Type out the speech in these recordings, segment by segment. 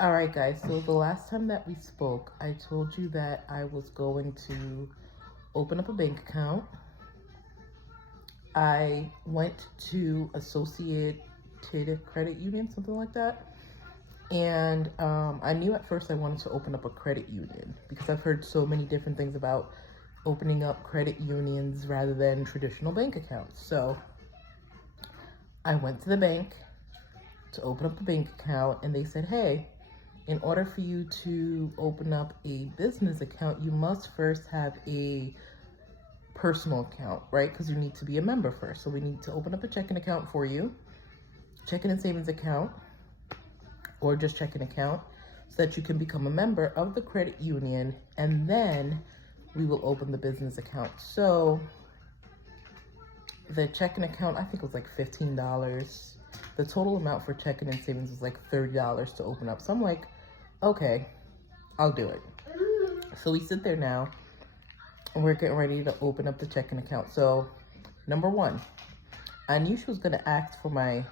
All right, guys. So the last time that we spoke, I told you that I was going to open up a bank account. I went to Associated Credit Union, something like that. And I knew at first I wanted to open up a credit union because I've heard so many different things about opening up credit unions rather than traditional bank accounts. So I went to the bank to open up the bank account, and they said, hey, in order for you to open up a business account, you must first have a personal account, right? Because you need to be a member first. So we need to open up a checking account for you, checking and savings account, or just checking account, so that you can become a member of the credit union, and then we will open the business account. So the checking account, I think it was like $15. The total amount for checking and savings was like $30 to open up. So I'm like, okay, I'll do it. So we sit there now and we're getting ready to open up the checking account. So number one, I knew she was gonna ask for my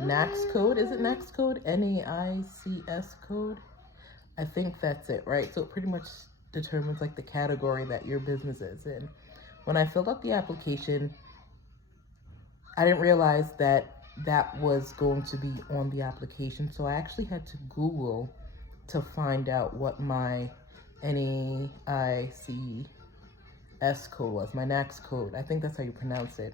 NAICS code. Is it NAICS code? NAICS code? I think that's it, right? So it pretty much determines like the category that your business is in. When I filled out the application, I didn't realize that that was going to be on the application. So I actually had to Google to find out what my NAICS code was, my NAICS code. I think that's how you pronounce it.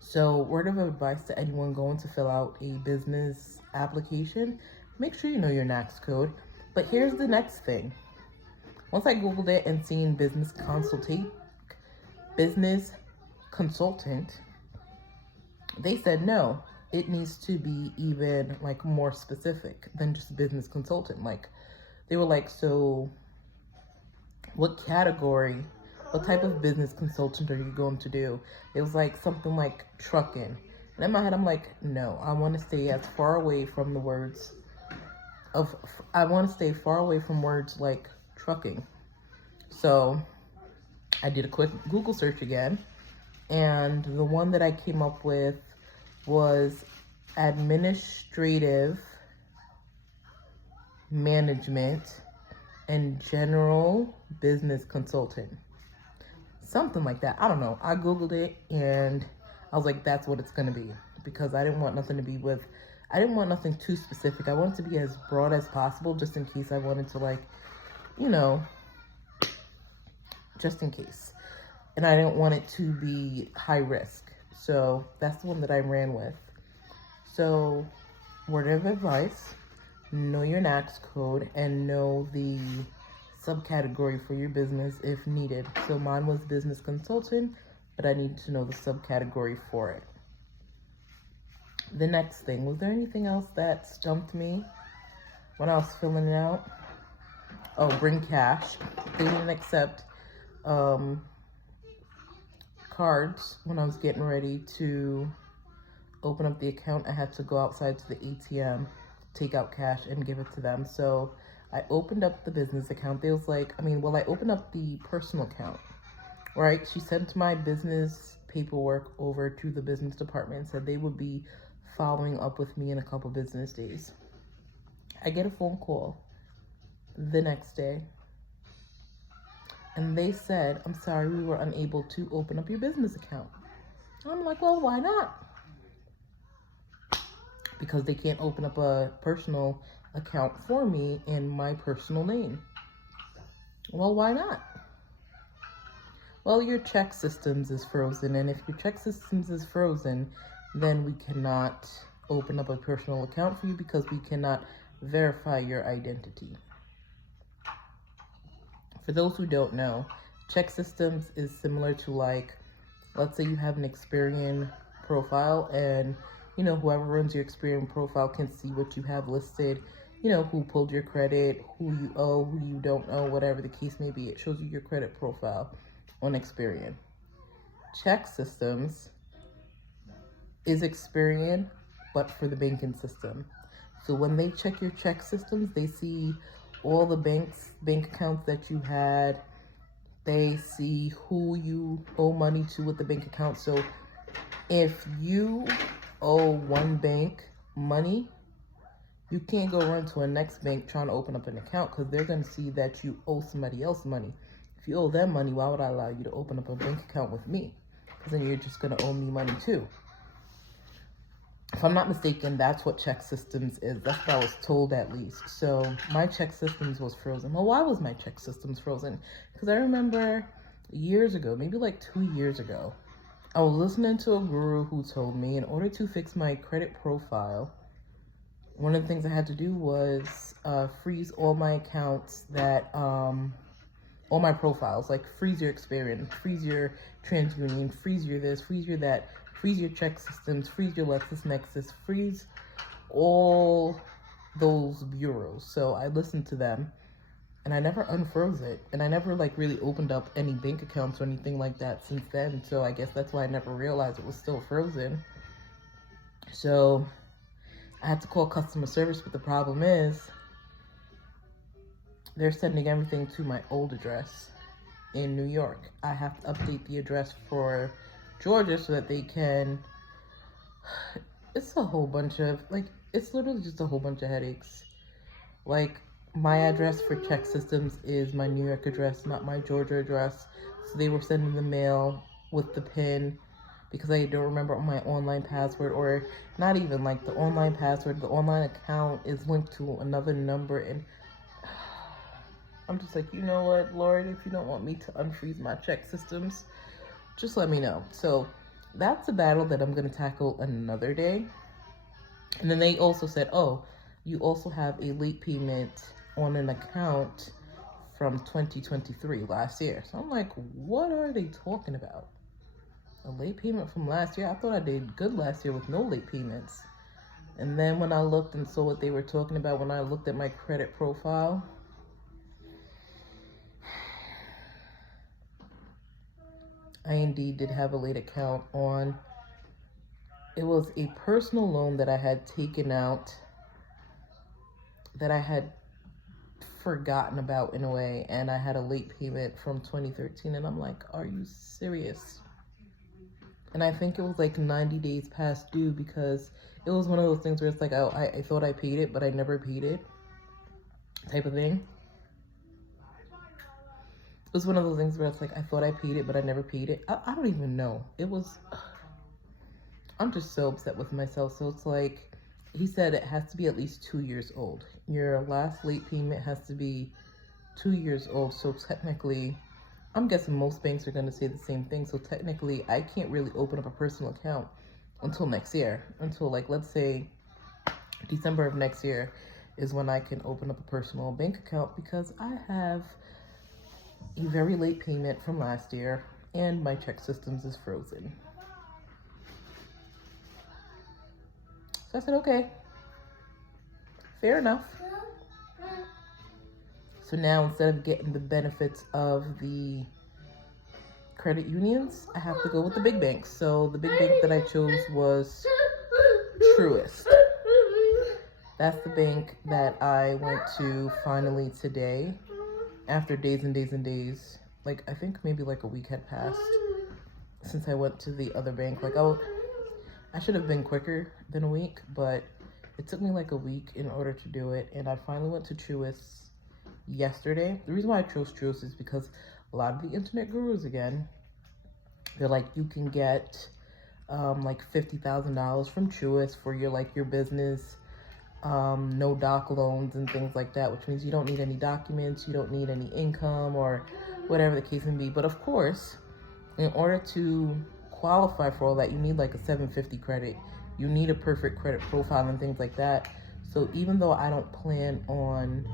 So word of advice to anyone going to fill out a business application, make sure you know your NAICS code. But here's the next thing. Once I Googled it and seen business consultant, they said no, it needs to be even like more specific than just business consultant. Like they were like, so what category, what type of business consultant are you going to do? It was like something like trucking. And in my head, I'm like, no, I want to stay as far away from the words of, I want to stay far away from words like trucking. So I did a quick Google search again, and the one that I came up with was administrative management and general business consultant. Something like that. I don't know. I Googled it and I was like, that's what it's going to be, because I didn't want nothing to be with, I didn't want nothing too specific. I wanted to be as broad as possible, just in case I wanted to, like, you know, just in case. And I didn't want it to be high risk. So that's the one that I ran with. So word of advice, know your NAICS code and know the subcategory for your business if needed. So mine was business consultant, but I needed to know the subcategory for it. The next thing, was there anything else that stumped me when I was filling it out? Oh, bring cash. They didn't accept cards when I was getting ready to open up the account. I had to go outside to the ATM, take out cash and give it to them. So I opened up the business account. They was like, I opened up the personal account, right? She sent my business paperwork over to the business department and said they would be following up with me in a couple business days. I get a phone call the next day, and they said, I'm sorry, we were unable to open up your business account. I'm like, well, why not? Because they can't open up a personal account for me in my personal name. Well, why not? Well, your check systems is frozen, and if your check systems is frozen, then we cannot open up a personal account for you because we cannot verify your identity. For those who don't know, check systems is similar to, like, let's say you have an Experian profile, and you know, whoever runs your Experian profile can see what you have listed, you know, who pulled your credit, who you owe, who you don't owe, whatever the case may be. It shows you your credit profile on Experian. Check systems is Experian, but for the banking system. So when they check your check systems, they see all the bank accounts that you had. They see who you owe money to with the bank account. So if you owe one bank money, You can't go run to a next bank trying to open up an account because they're going to see that you owe somebody else money. If you owe them money, why would I allow you to open up a bank account with me? Because then you're just going to owe me money too. If I'm not mistaken, that's what ChexSystems is. That's what I was told, at least. So my ChexSystems was frozen. Well, why was my ChexSystems frozen? Because I remember years ago, maybe like 2 years ago, I was listening to a guru who told me in order to fix my credit profile, one of the things I had to do was freeze all my accounts that, all my profiles, like freeze your Experian, freeze your TransUnion, freeze your this, freeze your that, freeze your ChexSystems, freeze your LexisNexis, freeze all those bureaus. So I listened to them and I never unfroze it. And I never like really opened up any bank accounts or anything like that since then. So I guess that's why I never realized it was still frozen. So I had to call customer service, but the problem is they're sending everything to my old address in New York. I have to update the address for Georgia so that they can, it's a whole bunch of, like, it's literally just a whole bunch of headaches. Like, my address for ChexSystems is my New York address, not my Georgia address. So they were sending the mail with the PIN because I don't remember my online password, or not even like the online password. The online account is linked to another number, and I'm just like, you know what, Lord, if you don't want me to unfreeze my ChexSystems, just let me know. So that's a battle that I'm going to tackle another day. And then they also said, oh, you also have a late payment on an account from 2023, last year. So I'm like, what are they talking about? A late payment from last year? I thought I did good last year with no late payments. And then when I looked and saw what they were talking about, when I looked at my credit profile, I indeed did have a late account on. It was a personal loan that I had taken out that I had forgotten about in a way, and I had a late payment from 2013, and I'm like, are you serious? And I think it was like 90 days past due because it was one of those things where it's like, oh, I thought I paid it, but I never paid it type of thing. It was one of those things where it's like, I thought I paid it, but I never paid it. I don't even know. It was, I'm just so upset with myself. So it's like, he said it has to be at least 2 years old. Your last late payment has to be 2 years old. So technically, I'm guessing most banks are going to say the same thing. So technically, I can't really open up a personal account until next year. Until, like, let's say December of next year is when I can open up a personal bank account, because I have a very late payment from last year and my ChexSystems is frozen. So I said, okay, fair enough. So now, instead of getting the benefits of the credit unions, I have to go with the big banks. So the big bank that I chose was Truist. That's the bank that I went to finally today, after days and days and days. Like, I think maybe like a week had passed since I went to the other bank. Like, I should have been quicker than a week, but it took me like a week in order to do it. And I finally went to Truist yesterday. The reason why I chose Truist is because a lot of the internet gurus, again, they're like, you can get like $50,000 from Truist for your business, no doc loans and things like that, which means you don't need any documents, you don't need any income or whatever the case may be. But of course, in order to qualify for all that, you need like a 750 credit. You need a perfect credit profile and things like that. So even though I don't plan on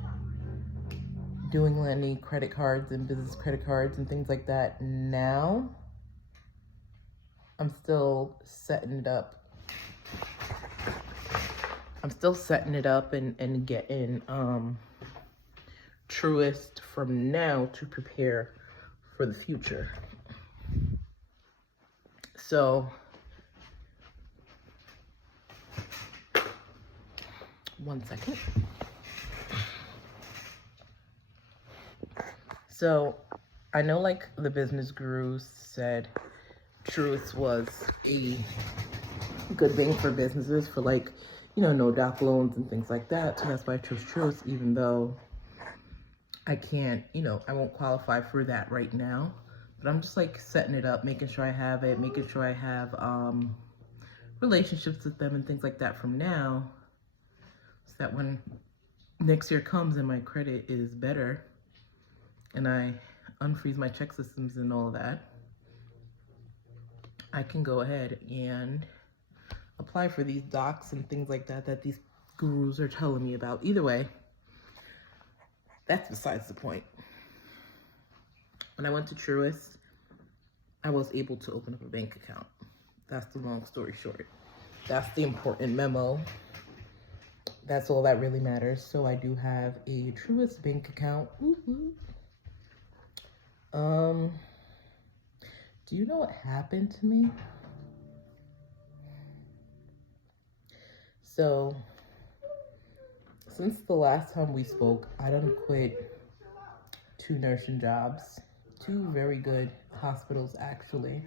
doing any credit cards and business credit cards and things like that now, I'm still setting it up. And getting Truist from now to prepare for the future. So one second. So I know, like, the business gurus said Truist was a good bank for businesses, for, like, no doc loans and things like that. So that's why I chose Truist, even though I can't, I won't qualify for that right now. But I'm just like setting it up, making sure I have it, making sure I have relationships with them and things like that from now, so that when next year comes and my credit is better and I unfreeze my check systems and all that, I can go ahead and apply for these docs and things like that that these gurus are telling me about. Either way, that's besides the point. When I went to Truist, I was able to open up a bank account. That's the long story short. That's the important memo. That's all that really matters. So I do have a Truist bank account. Woo-hoo. Do you know what happened to me? So, since the last time we spoke, I done quit 2 nursing jobs, 2 very good hospitals actually.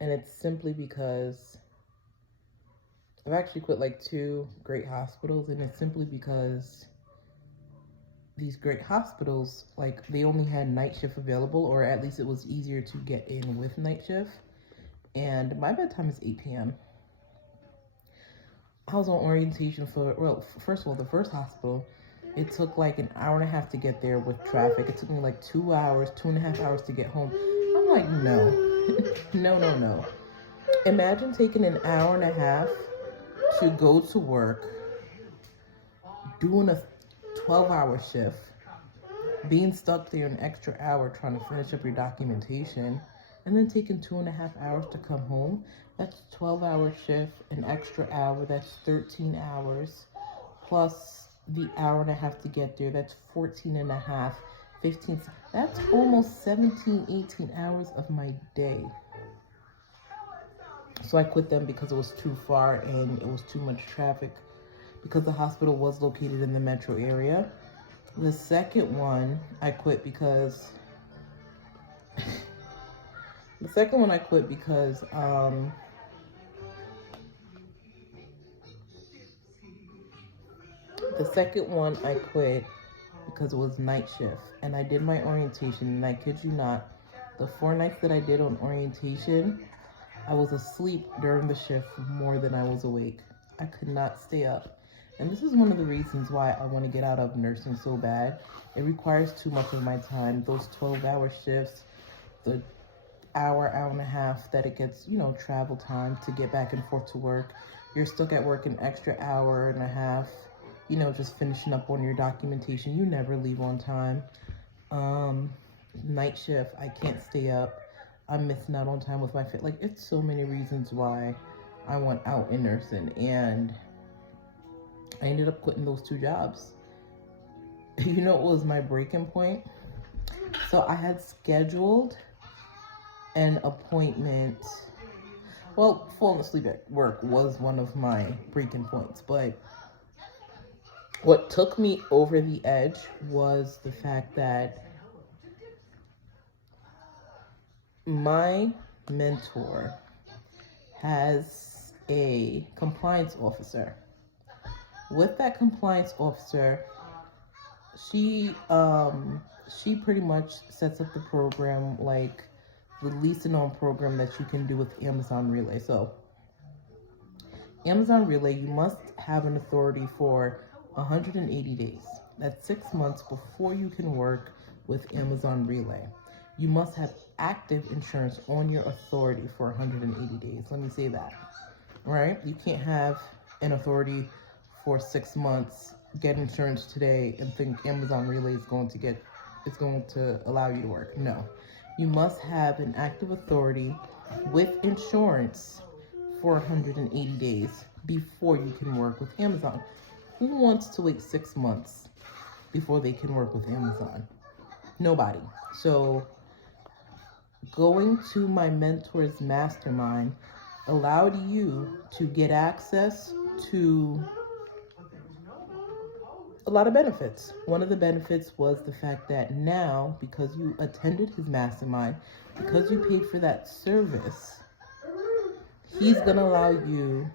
And it's simply because I've actually quit like 2 great hospitals, and it's simply because these great hospitals, like, they only had night shift available, or at least it was easier to get in with night shift. And my bedtime is 8 p.m. I was on orientation for, well, first of all, the first hospital, it took like an hour and a half to get there with traffic. It took me like 2 hours, 2.5 hours to get home. I'm like, no, no. Imagine taking an hour and a half to go to work, doing a 12-hour shift, being stuck there an extra hour trying to finish up your documentation, and then taking 2.5 hours to come home. That's 12-hour shift, an extra hour, that's 13 hours, plus the hour and a half to get there, that's 14 and a half, 15, that's almost 17, 18 hours of my day. So I quit them because it was too far and it was too much traffic, because the hospital was located in the metro area. The second one I quit because the second one I quit because it was night shift, and I did my orientation, and I kid you not, the 4 nights that I did on orientation, I was asleep during the shift more than I was awake. I could not stay up. And this is one of the reasons why I want to get out of nursing so bad. It requires too much of my time. Those 12-hour shifts, the hour and a half that it gets, travel time to get back and forth to work. You're stuck at work an extra hour and a half, just finishing up on your documentation. You never leave on time. Night shift, I can't stay up. I'm missing out on time with my fit. Like, it's so many reasons why I want out in nursing, and I ended up quitting those 2 jobs. You know what was my breaking point? So I had scheduled an appointment. Well, falling asleep at work was one of my breaking points, but what took me over the edge was the fact that my mentor has a compliance officer. With that compliance officer, she pretty much sets up the program, like the least known program that you can do with Amazon Relay. So Amazon Relay, you must have an authority for 180 days. That's 6 months before you can work with Amazon Relay. You must have active insurance on your authority for 180 days. Let me say that. All right? You can't have an authority for 6 months, get insurance today, and think Amazon Relay is going to allow you to work. No. You must have an active authority with insurance for 180 days before you can work with Amazon. Who wants to wait 6 months before they can work with Amazon? Nobody. So going to my mentor's mastermind allowed you to get access to a lot of benefits. One of the benefits was the fact that now, because you attended his mastermind, because you paid for that service, he's going to allow you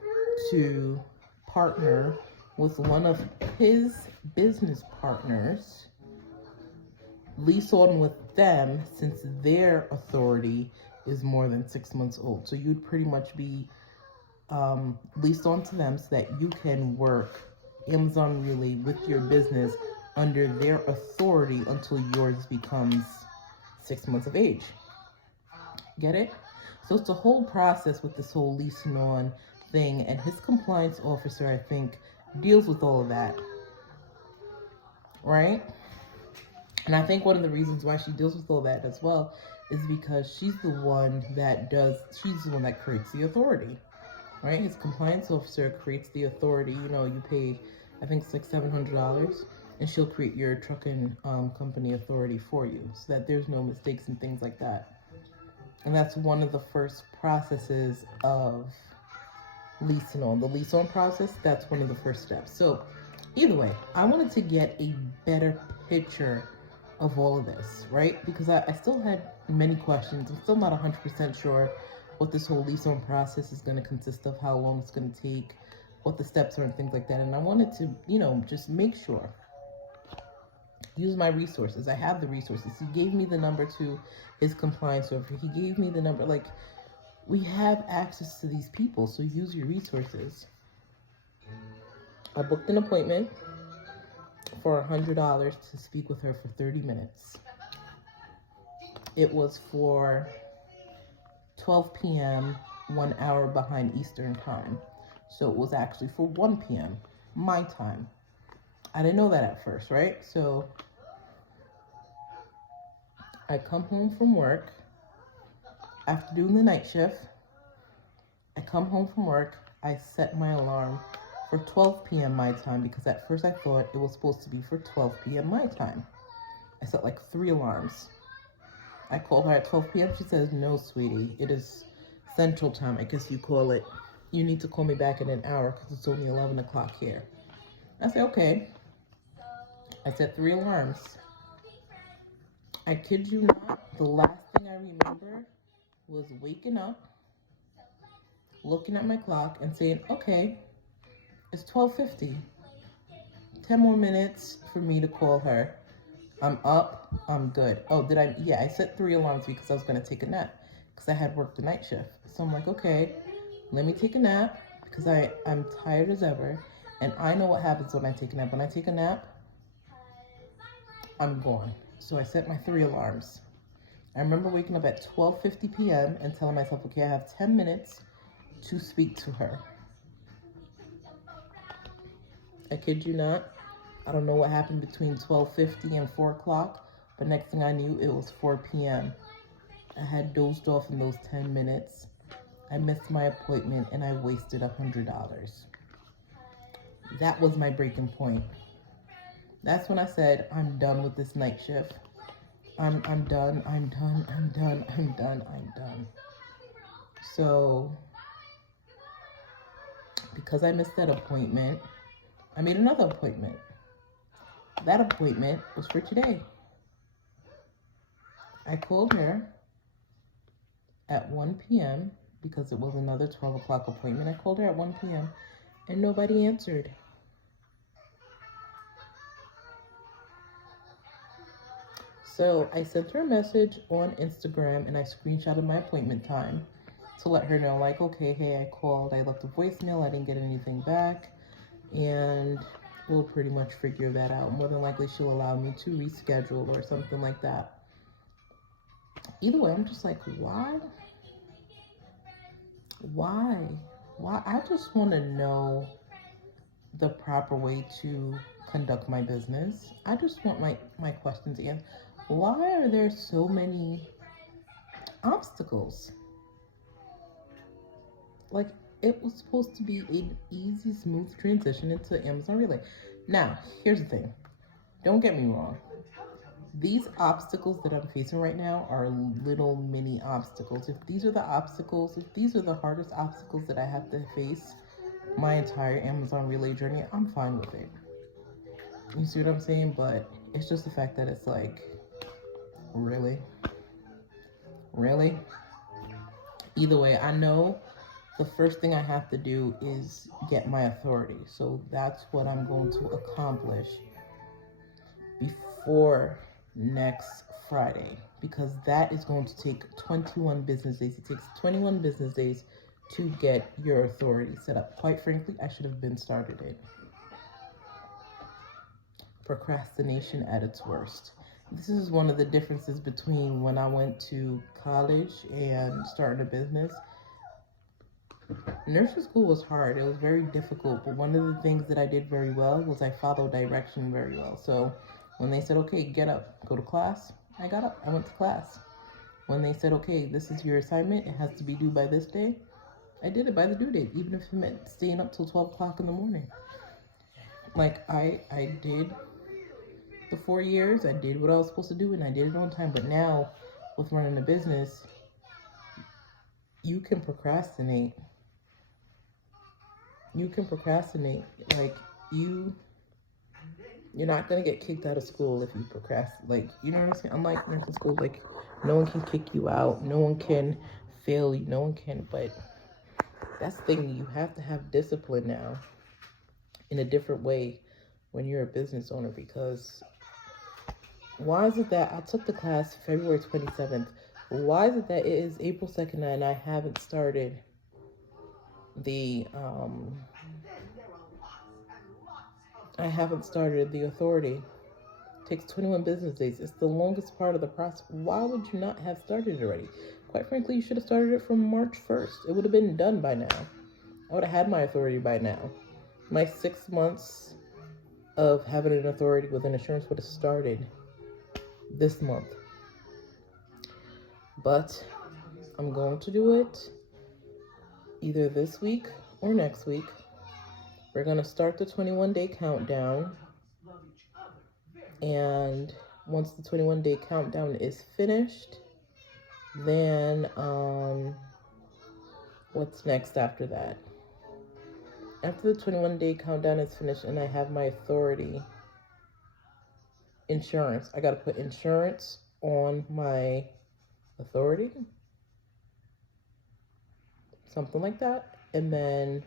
to partner with one of his business partners, lease on with them since their authority is more than 6 months old. So you'd pretty much be leased on to them so that you can work Amazon Relay with your business under their authority until yours becomes 6 months of age. Get it? So it's a whole process with this whole leasing on thing, and his compliance officer, I think, deals with all of that, right? And I think one of the reasons why she deals with all that as well is because she's the one that creates the authority, right? His compliance officer creates the authority. You know, you pay, I think, $600-700, and she'll create your trucking company authority for you so that there's no mistakes and things like that. And that's one of the first processes of leasing on. The lease on process, that's one of the first steps. So either way, I wanted to get a better picture of all of this, right? Because I still had many questions. I'm still not 100% sure what this whole lease on process is going to consist of, how long it's going to take, what the steps are and things like that. And I wanted to, you know, just make sure, use my resources. I have the resources. He gave me the number to his compliance officer. He gave me the number. Like, we have access to these people, so use your resources. I booked an appointment for $100 to speak with her for 30 minutes. It was for 12 p.m., 1 hour behind Eastern time. So it was actually for 1 p.m., my time. I didn't know that at first, right? So I come home from work after doing the night shift. I come home from work. I set my alarm for 12 p.m. my time because at first I thought it was supposed to be for 12 p.m. my time. I set like 3 alarms. I called her at 12 p.m. She says, "No, sweetie, it is Central Time. I guess you call it. You need to call me back in an hour because it's only 11 o'clock here." I said, okay. I set 3 alarms. I kid you not, the last thing I remember was waking up, looking at my clock and saying, okay, it's 12:50. 10 more minutes for me to call her. I'm up, I'm good. Oh, I set 3 alarms because I was going to take a nap because I had worked the night shift. So I'm like, okay, let me take a nap because I'm tired as ever. And I know what happens when I take a nap. When I take a nap, I'm gone. So I set my 3 alarms. I remember waking up at 12:50 p.m. and telling myself, okay, I have 10 minutes to speak to her. I kid you not. I don't know what happened between 12:50 and 4 o'clock, but next thing I knew, it was 4 p.m. I had dozed off in those 10 minutes. I missed my appointment and I wasted $100. That was my breaking point. That's when I said, I'm done with this night shift. I'm done. So, because I missed that appointment, I made another appointment. That appointment was for today. I called her at 1 p.m. because it was another 12 o'clock appointment. I called her at 1 p.m. and nobody answered. So I sent her a message on Instagram and I screenshotted my appointment time to let her know, like, okay, hey, I called, I left a voicemail, I didn't get anything back, and we'll pretty much figure that out. More than likely, she'll allow me to reschedule or something like that. Either way, I'm just like, why? I just want to know the proper way to conduct my business. I just want my questions answered. Why are there so many obstacles? Like, it was supposed to be an easy, smooth transition into Amazon Relay. Now, here's the thing. Don't get me wrong. These obstacles that I'm facing right now are little mini obstacles. If these are the hardest obstacles that I have to face my entire Amazon Relay journey, I'm fine with it. You see what I'm saying? But it's just the fact that it's like, really? Either way, I know the first thing I have to do is get my authority. So that's what I'm going to accomplish before next Friday, because that is going to take 21 business days. It takes 21 business days to get your authority set up. Quite frankly, I should have been started it. Procrastination at its worst. This is one of the differences between when I went to college and starting a business. Nursery school was hard. It was very difficult, but one of the things that I did very well was I followed direction very well. So when they said, okay, get up, go to class, I got up, I went to class. When they said, okay, this is your assignment, it has to be due by this day, I did it by the due date, even if it meant staying up till 12 o'clock in the morning. Like, I did the 4 years, I did what I was supposed to do, and I did it on time. But now, with running a business, you can procrastinate. You can procrastinate. Like, you're not gonna get kicked out of school if you procrastinate. Like, you know what I'm saying? Unlike mental school, like, no one can kick you out, no one can fail you, no one can. But that's the thing, you have to have discipline now in a different way when you're a business owner. Because why is it that I took the class February 27th? Why is it that it is April 2nd and I haven't started the authority? It takes 21 business days. It's the longest part of the process. Why would you not have started it already? Quite frankly, you should have started it from March 1st. It would have been done by now. I would have had my authority by now. My 6 months of having an authority with an insurance would have started this month. But I'm going to do it either this week or next week. We're going to start the 21-day countdown. And once the 21-day countdown is finished, then what's next after that? After the 21-day countdown is finished and I have my authority, insurance. I got to put insurance on my authority. Something like that. And then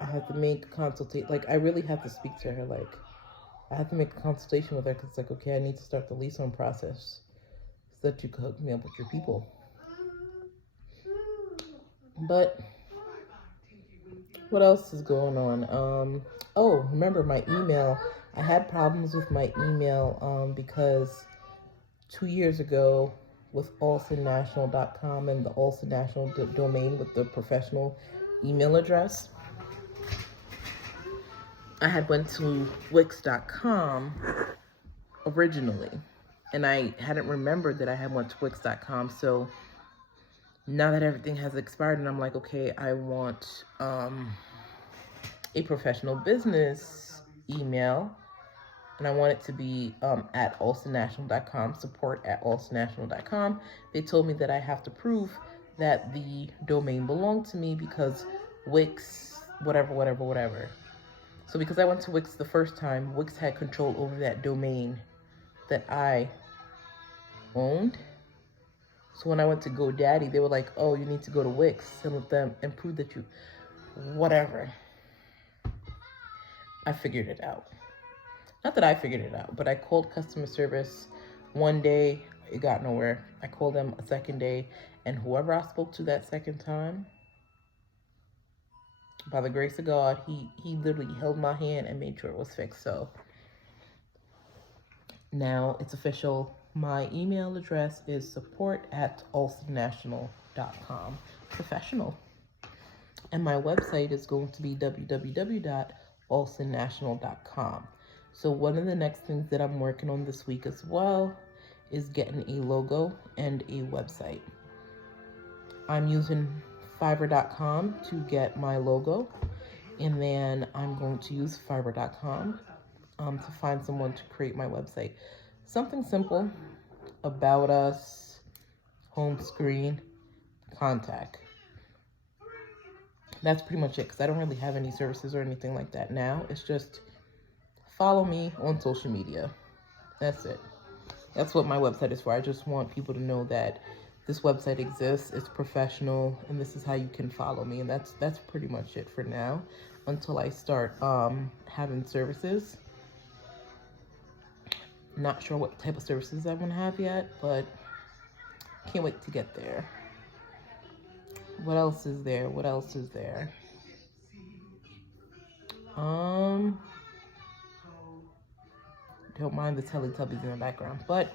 I have to make a consultation. Like, I really have to speak to her. Like, I have to make a consultation with her because it's like, okay, I need to start the lease on process so that you can hook me up with your people. But what else is going on? Oh, remember my email. I had problems with my email because 2 years ago with alstonnational.com and the Alston National domain with the professional email address, I had went to Wix.com originally, and I hadn't remembered that I had went to Wix.com. So now that everything has expired, and I'm like, okay, I want a professional business email, and I want it to be at alstonnational.com, support at alstonnational.com. They told me that I have to prove that the domain belonged to me because Wix, whatever. So because I went to Wix the first time, Wix had control over that domain that I owned. So when I went to GoDaddy, they were like, oh, you need to go to Wix and let them and prove that you, whatever. I figured it out. Not that I figured it out, but I called customer service one day. It got nowhere. I called them a second day, and whoever I spoke to that second time, by the grace of God, he literally held my hand and made sure it was fixed. So now it's official. My email address is support at alstonnational.com. Professional. And my website is going to be www.alstonnational.com. So one of the next things that I'm working on this week as well is getting a logo and a website. I'm using Fiverr.com to get my logo, and then I'm going to use Fiverr.com to find someone to create my website. Something simple, about us, home screen, contact. That's pretty much it, because I don't really have any services or anything like that now. It's just follow me on social media. That's it. That's what my website is for. I just want people to know that this website exists, it's professional, and this is how you can follow me. And that's pretty much it for now until I start having services. Not sure what type of services I want to have yet, but can't wait to get there. What else is there? What else is there? Don't mind the Teletubbies in the background, but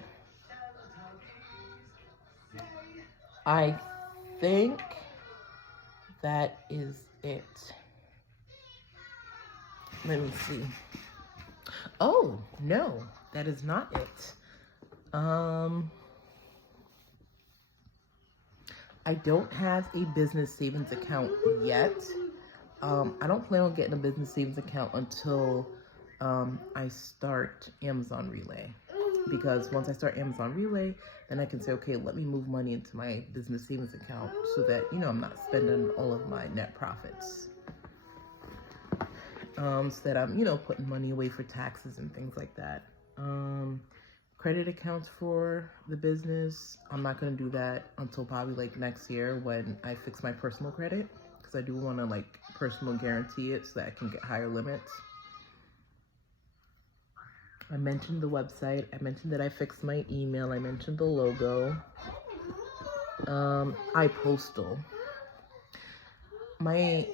I think that is it. Let me see. Oh, no, that is not it. I don't have a business savings account yet. I don't plan on getting a business savings account until I start Amazon Relay. Because once I start Amazon Relay, then I can say, okay, let me move money into my business savings account so that, you know, I'm not spending all of my net profits. So that I'm, you know, putting money away for taxes and things like that. Credit accounts for the business, I'm not going to do that until probably like next year when I fix my personal credit, because I do want to like personal guarantee it so that I can get higher limits. I mentioned the website, I mentioned that I fixed my email, I mentioned the logo. iPostal. My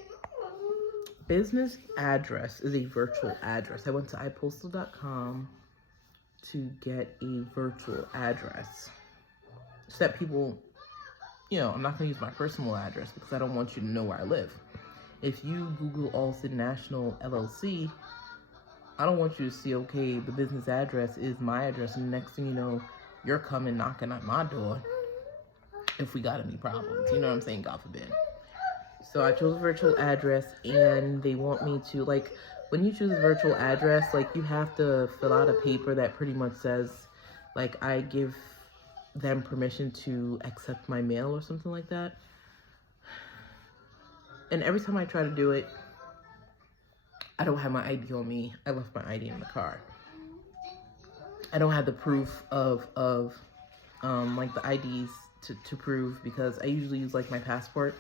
business address is a virtual address. I went to iPostal.com to get a virtual address so that people, you know, I'm not going to use my personal address because I don't want you to know where I live. If you Google Alston National LLC, I don't want you to see, okay, the business address is my address, and next thing you know, you're coming knocking at my door if we got any problems. You know what I'm saying? God forbid. So I chose a virtual address, and they want me to, like, when you choose a virtual address, like, you have to fill out a paper that pretty much says, like, I give them permission to accept my mail or something like that. And every time I try to do it, I don't have my ID on me. I left my ID in the car. I don't have the proof of like, the IDs to prove, because I usually use, like, my passport.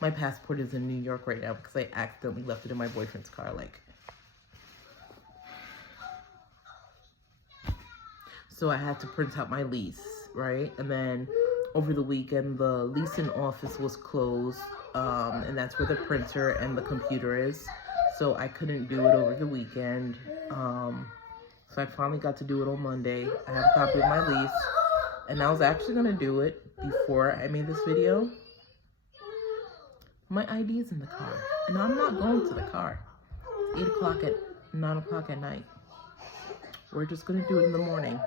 My passport is in New York right now because I accidentally left it in my boyfriend's car, like. So I had to print out my lease, right? And then over the weekend, the leasing office was closed, and that's where the printer and the computer is. So I couldn't do it over the weekend. So I finally got to do it on Monday. I have a copy of my lease, and I was actually gonna do it before I made this video. My ID is in the car, and I'm not going to the car. It's 8 o'clock at 9 o'clock at night. We're just gonna do it in the morning.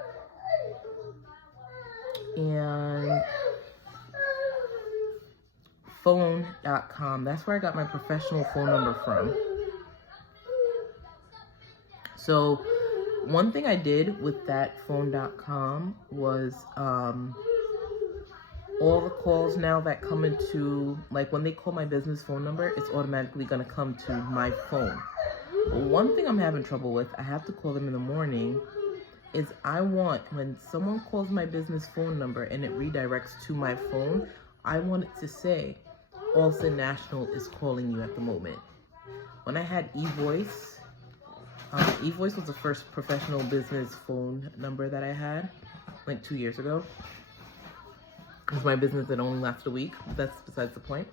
And phone.com, that's where I got my professional phone number from. So one thing I did with that phone.com was all the calls now that come into, like, when they call my business phone number, it's automatically going to come to my phone. But one thing I'm having trouble with, I have to call them in the morning, is I want, when someone calls my business phone number and it redirects to my phone, I want it to say, Alston National is calling you at the moment. When I had eVoice, eVoice was the first professional business phone number that I had, like 2 years ago. It was my business that only lasted a week. That's besides the point.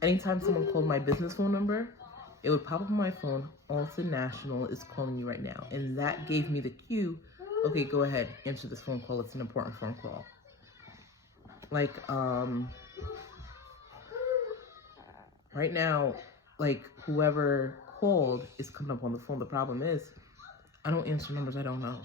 Anytime someone called my business phone number, it would pop up on my phone, Alston National is calling you right now. And that gave me the cue, okay, go ahead, answer this phone call. It's an important phone call. Like, right now, like, whoever called is coming up on the phone. The problem is, I don't answer numbers I don't know.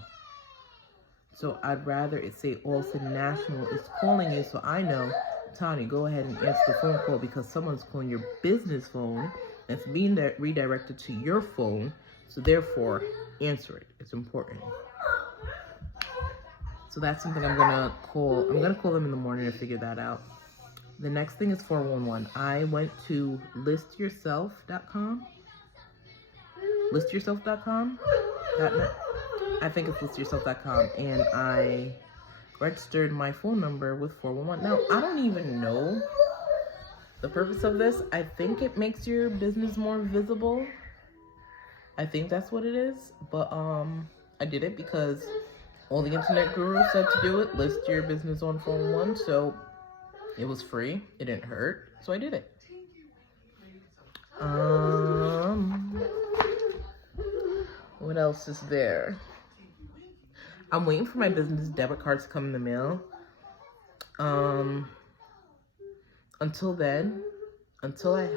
So I'd rather it say Alston National is calling you, so I know, Tani, go ahead and answer the phone call, because someone's calling your business phone that's being redirected to your phone. So therefore, answer it. It's important. So that's something I'm gonna call. I'm gonna call them in the morning to figure that out. The next thing is 411. I went to listyourself.com. Listyourself.com? I think it's listyourself.com. And I registered my phone number with 411. Now, I don't even know the purpose of this. I think it makes your business more visible. I think that's what it is. But I did it because all the internet gurus said to do it. List your business on 411. So it was free. It didn't hurt. So I did it. What else is there? I'm waiting for my business debit cards to come in the mail. Until then, until I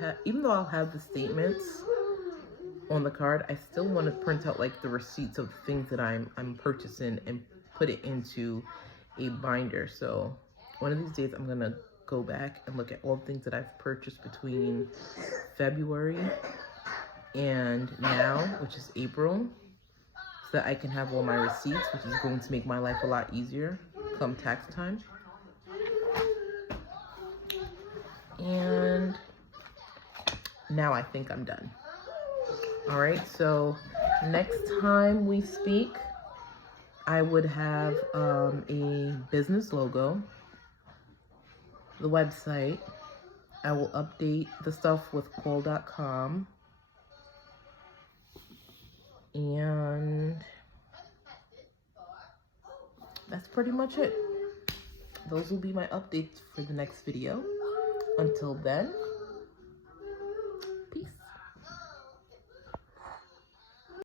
have, even though I'll have the statements on the card, I still want to print out like the receipts of the things that I'm purchasing and put it into a binder. So one of these days I'm gonna go back and look at all the things that I've purchased between February and now, which is April, so that I can have all my receipts, which is going to make my life a lot easier come tax time. And now I think I'm done. All right, so next time we speak, I would have a business logo, the website. I will update the stuff with Call.com. And that's pretty much it. Those will be my updates for the next video. Until then,